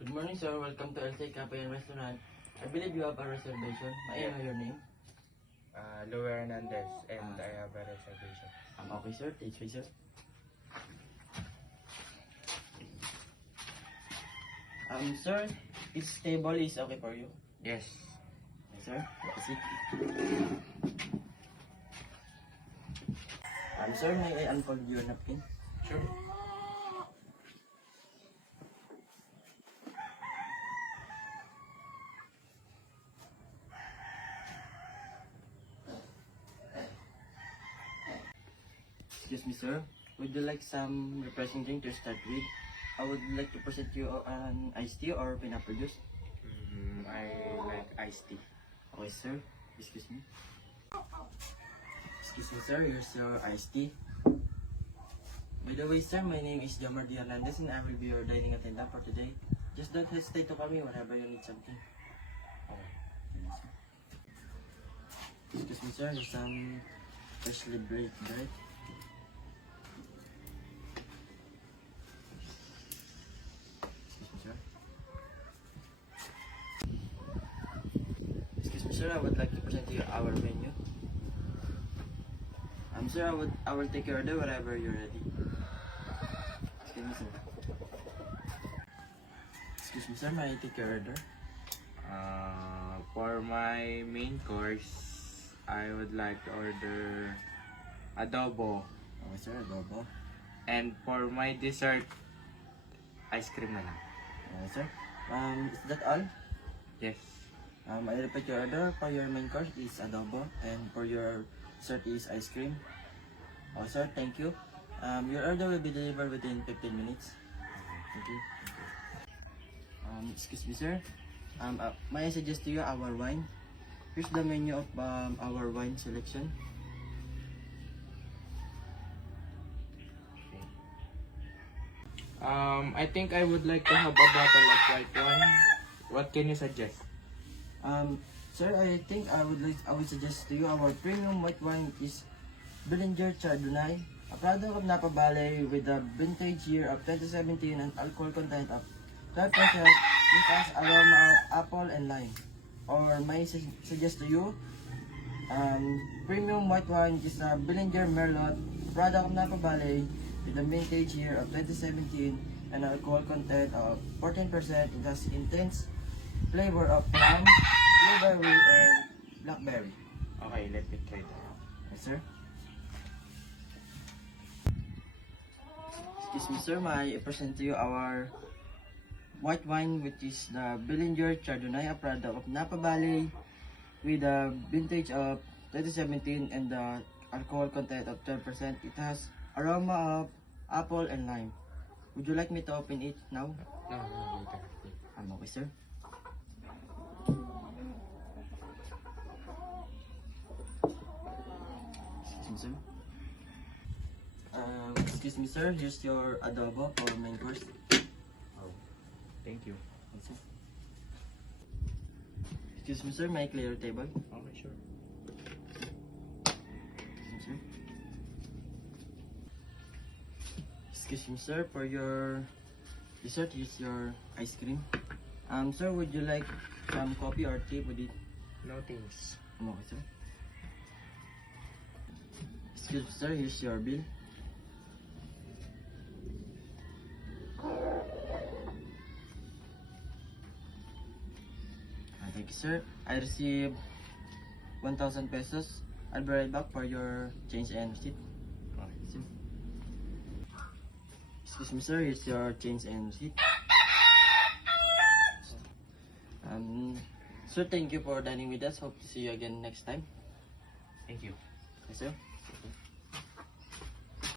Good morning, sir. Welcome to LC Cafe and Restaurant. I believe you have a reservation. May I know your name? Lou Hernandez, and I have a reservation. Okay, sir. Take space, sir. Sir, this table is okay for you? Yes. Yes, sir. That's it. Sir, may I unfold your napkin? Sure. Excuse me, sir. Would you like some refreshing drink to start with? I would like to present you an iced tea or pineapple juice. I like iced tea. Okay, sir. Excuse me. Excuse me, sir. Here's your iced tea. By the way, sir, my name is Jamar D. Hernandez and I will be your dining attendant for today. Just don't hesitate to call me whenever you need something. Excuse me, sir. There's some freshly baked bread. Excuse me, sir. Excuse me, sir. I would like to present to you our menu. Sir, I will take your order whenever you're ready. Excuse me, sir. Excuse me, sir. May I take your order? For my main course, I would like to order adobo. Okay, sir. Adobo. And for my dessert, ice cream na lang. Okay, sir. Is that all? Yes. I repeat your order. For your main course is adobo, and for your dessert is ice cream. Oh, sir, thank you. Your order will be delivered within 15 minutes. Thank you. Excuse me, sir. May I suggest to you our wine? Here's the menu of our wine selection. I think I would like to have a bottle of white wine. What can you suggest? Sir, I think I would suggest to you our premium white wine is Belanger Chardonnay, a product of Napa Valley with a vintage year of 2017 and alcohol content of 12%, which has aroma of apple and lime. Or may suggest to you, premium white wine is a Belanger Merlot, a product of Napa Valley with a vintage year of 2017 and alcohol content of 14%. It has intense flavor of plum, blueberry, and blackberry. Okay, let me try that. Yes, sir. Excuse me, sir. May I present to you our white wine, which is the Belanger Chardonnay, a product of Napa Valley with a vintage of 2017 and the alcohol content of 12%. It has aroma of apple and lime. Would you like me to open it now? No, later. Okay, sir. Excuse me, sir. Excuse me, sir. Here's your adobo for main course. Oh, thank you. Yes, sir. Excuse me, sir. May I clear your table? Okay, sure. Excuse me, sir. Excuse me, sir. For your dessert, here's your ice cream. Sir, would you like some coffee or tea with it? No thanks. Okay, sir. Excuse me, sir. Here's your bill. Thank you, sir. I received 1,000 pesos. I'll be right back for your change and receipt. Okay. Sir. Excuse me, sir. Here's your change and receipt. Sir, thank you for dining with us. Hope to see you again next time. Thank you. Yes, sir.